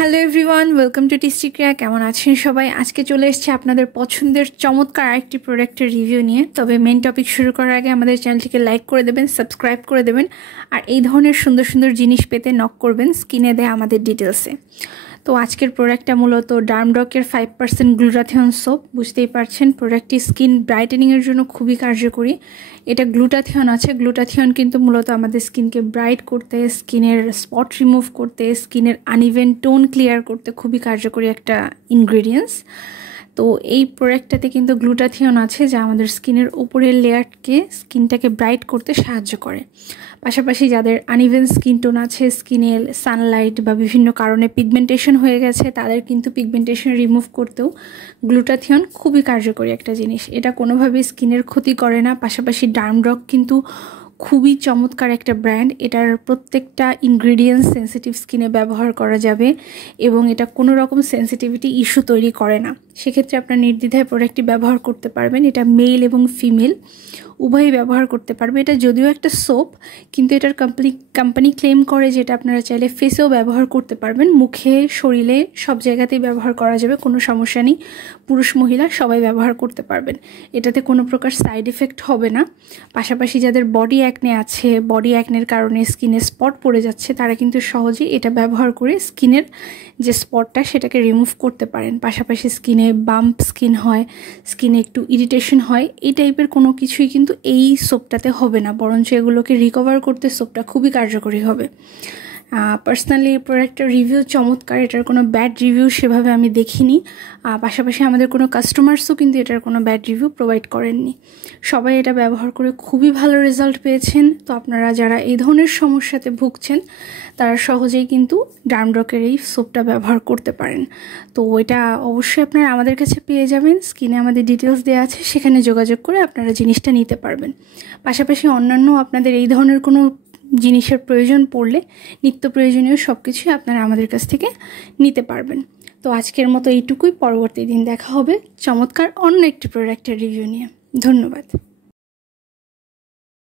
Hello everyone, welcome to tasty ক্রিয়া। কেমন আছেন সবাই? আজকে চলে এসেছে আপনাদের পছন্দের চমৎকার আরেকটি প্রোডাক্টের রিভিউ নিয়ে। তবে মেন টপিক শুরু করার আগে আমাদের চ্যানেলটিকে লাইক করে দেবেন, সাবস্ক্রাইব করে দেবেন, আর এই ধরনের সুন্দর সুন্দর জিনিস পেতে নক করবেন স্ক্রিনে দেয় আমাদের ডিটেলসে। তো আজকের প্রোডাক্টটা মূলত ডার্মডকের 5% গ্লুটাথিয়ন সোপ। বুঝতেই পারছেন প্রোডাক্টটি স্কিন ব্রাইটেনিংয়ের জন্য খুবই কার্যকরী। এটা গ্লুটাথিয়ন আছে। গ্লুটাথিয়ন কিন্তু মূলত আমাদের স্কিনকে ব্রাইট করতে, স্কিনের স্পট রিমুভ করতে, স্কিনের আনইভেন টোন ক্লিয়ার করতে খুবই কার্যকরী একটা ইনগ্রেডিয়েন্টস। তো এই প্রোডাক্টটাতে কিন্তু গ্লুটাথিয়ন আছে, যা আমাদের স্কিনের উপরের স্কিনটাকে ব্রাইট করতে সাহায্য করে। পাশাপাশি যাদের আনইভেন স্কিন টোন আছে, স্কিনে সানলাইট বা বিভিন্ন কারণে পিগমেন্টেশন হয়ে গেছে, তাদের কিন্তু পিগমেন্টেশন রিমুভ করতেও গ্লুটাথিয়ন খুবই কার্যকরী একটা জিনিস। এটা কোনোভাবেই স্কিনের ক্ষতি করে না। পাশাপাশি ডার্মডক কিন্তু খুবই চমৎকার একটা ব্র্যান্ড। এটার প্রত্যেকটা ইনগ্রিডিয়েন্টস সেন্সিটিভ স্কিনে ব্যবহার করা যাবে এবং এটা কোনো রকম সেন্সিটিভিটি ইস্যু তৈরি করে না। সেক্ষেত্রে আপনার নির্দ্বিধায় প্রোডাক্টটি ব্যবহার করতে পারবেন। এটা মেল এবং ফিমেল উভয়ই ব্যবহার করতে পারবে। এটা যদিও একটা সোপ, কিন্তু এটার কোম্পানি ক্লেম করে যেটা আপনারা চাইলে ফেসেও ব্যবহার করতে পারবেন, মুখে, শরীরে সব জায়গাতেই ব্যবহার করা যাবে, কোনো সমস্যা নেই। পুরুষ মহিলা সবাই ব্যবহার করতে পারবেন। এটাতে কোনো প্রকার সাইড এফেক্ট হবে না। পাশাপাশি যাদের বডি অ্যাকনে আছে, বডি অ্যাকনের কারণে স্কিনে স্পট পড়ে যাচ্ছে, তারা কিন্তু সহজেই এটা ব্যবহার করে স্কিনের যে স্পটটা সেটাকে রিমুভ করতে পারেন। পাশাপাশি স্কিনে বাম্প স্কিন হয়, স্কিনে একটু ইরিটেশন হয়, এই টাইপের কোনো কিছুই কিন্তু এই সোপটাতে হবে না, বরঞ্চ এগুলোকে রিকভার করতে সোপটা খুবই কার্যকরী হবে। পার্সোনালি এই প্রোডাক্টের রিভিউ চমৎকার। এটার কোনো ব্যাড রিভিউ সেভাবে আমি দেখিনি। পাশাপাশি আমাদের কোনো কাস্টমার্সও কিন্তু এটার কোনো ব্যাড রিভিউ প্রোভাইড করেননি। সবাই এটা ব্যবহার করে খুবই ভালো রেজাল্ট পেয়েছেন। তো আপনারা যারা এই ধরনের সমস্যাতে ভুগছেন, তারা সহজেই কিন্তু ডার্মডকের এই সোপটা ব্যবহার করতে পারেন। তো এটা অবশ্যই আপনারা আমাদের কাছে পেয়ে যাবেন। স্ক্রিনে আমাদের ডিটেলস দেওয়া আছে, সেখানে যোগাযোগ করে আপনারা জিনিসটা নিতে পারবেন। পাশাপাশি অন্যান্য আপনাদের এই ধরনের কোনো জিনিসের প্রয়োজন পড়লে, নিত্য প্রয়োজনীয় সব কিছুই আপনারা আমাদের কাছ থেকে নিতে পারবেন। তো আজকের মতো এইটুকুই। পরবর্তী দিন দেখা হবে চমৎকার অন্য একটি প্রোডাক্টের রিভিউ নিয়ে। ধন্যবাদ।